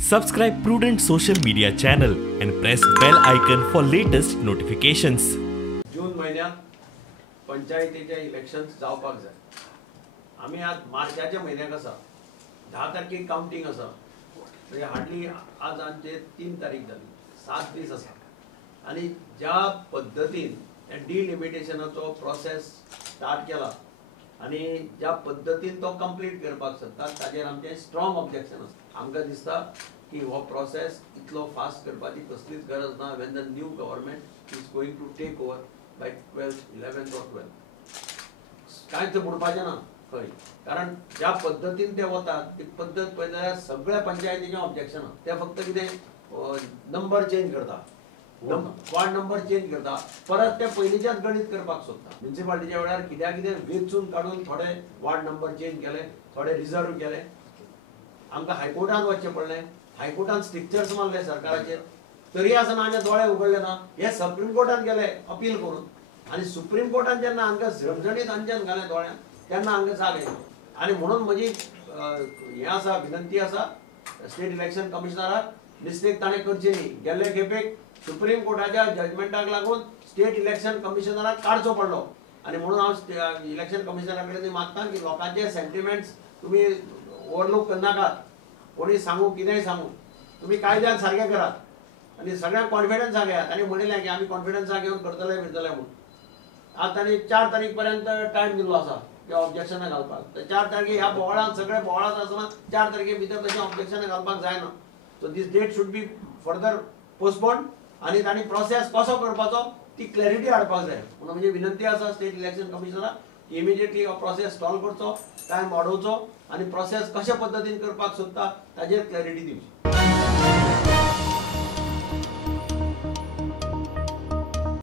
Subscribe Prudent social media channel and press bell icon for latest notifications. जून महिन्यात पंचायतीचे elections जावपाक जाय. आम्ही आज मार्चाच्या म्हयन्याक आसा, 10 तारखेक काउंटिंग आसा, म्हणजे हार्डली आज आमचे 3 तारीख जाली, 7 दीस आसा. आणि ज्या पद्धतीन डिलिमिटेशनाचो प्रोसेस स्टार्ट केला आणि ज्या पद्धतीन तो कंप्लीट करपाक सोदता ताजेर आमचे स्ट्रॉंग ऑब्जेक्शन आसा. आमकां दिसता की हो प्रोसेस इतलो फास्ट करपाची कसलीच गरज ना. When the new government is going to take over by 12th, 11th or 12th कांयच बुडपाचें ना खंय. कारण ज्या पद्धतीन ते वतात ती पद्धत पळयत जाल्यार सगळ्या पंचायतीचें ऑब्जेक्शन ते फक्त कितें नंबर चेंज करता, वार्ड नंबर चेंज करता, परत ते पयलींच्याच गणीत करपाक सोदता. म्युनिसिपालिटीच्या वेळार कित्याक कितें वेचून काडून थोडे वार्ड नंबर चेंज केले, थोडे रिजर्व केले. आमकां हायकोर्टान वचचें पडलें, हायकोर्टान स्ट्रिक्चर्स मारले सरकाराचेर, तरी आसतना आमचे दोळे उगडले ना. हे सुप्रीम कोर्टान गेले अपील करून, आणि सुप्रीम कोर्टान जेन्ना आमकां झणझणीत अंजन घालें दोळ्यान तेन्ना आमकां जालें. आणि म्हणून म्हजी हें आसा, विनंती आसा स्टेट इलेक्शन कमिशनराक, मिस्टेक ताणें करची न्ही. गेल्ले खेपेक सुप्रीम कोर्टाच्या जजमेंटाक लागून स्टेट इलेक्शन कमिशनराक काडचो पडलो. आणि म्हणून हांव इलेक्शन कमिशनरा कडेन मागता की लोकांचे सेंटिमेंट्स तुमी ओवरलूक करनाकात. कोणी सांगू कितेंय सांगू, तुमी कायद्यान सारकें करात आणि सगळ्यांक कॉन्फिडन्सा घेयात. आणि म्हणिल्लें की आमी कॉन्फिडन्सा घेवन करतले म्हणून. आज तांणी 4 तारीख पर्यंत टायम दिल्लो आसा ते ऑब्जेक्शनां घालपाक. तर 4 तारखेक ह्या बोवाळांत सगळे बोवाळांत आसतना 4 तारखे भितर तशें ऑब्जेक्शनां घालपाक जायना. So this date should be further postponed. आणि तांणी प्रोसेस कसो करपाचो ती क्लॅरिटी हाडपाक जाय. म्हणून म्हणजे विनंती आसा स्टेट इलेक्शन कमिशनराक इमिडिएटली हो प्रोसेस स्टॉल करचो, टायम वाडोवचो आणि प्रोसेस कशा पद्धतीन करपाक सोदता ताजेर क्लॅरिटी दिवची.